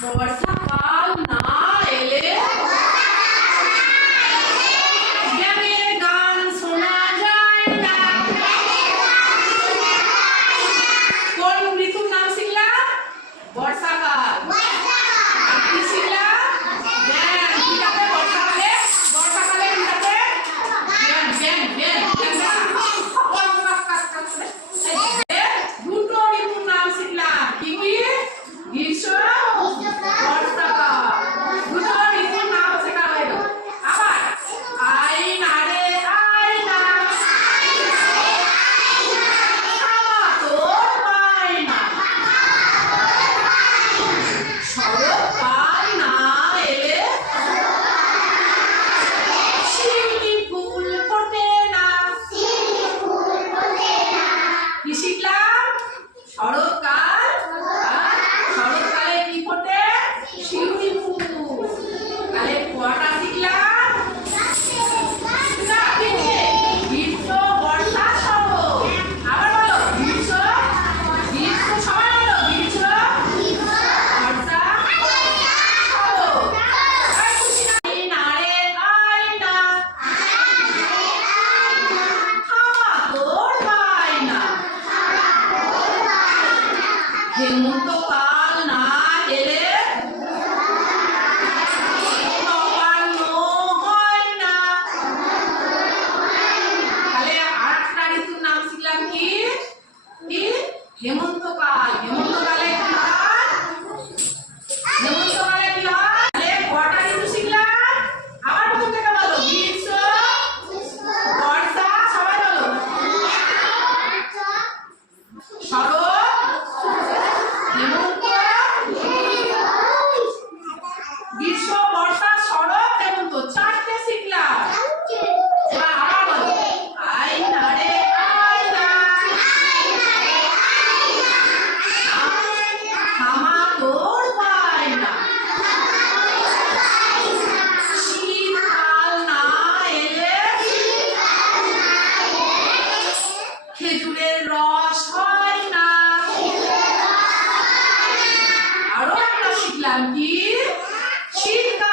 Lord. হেমন্তকাল И, чітко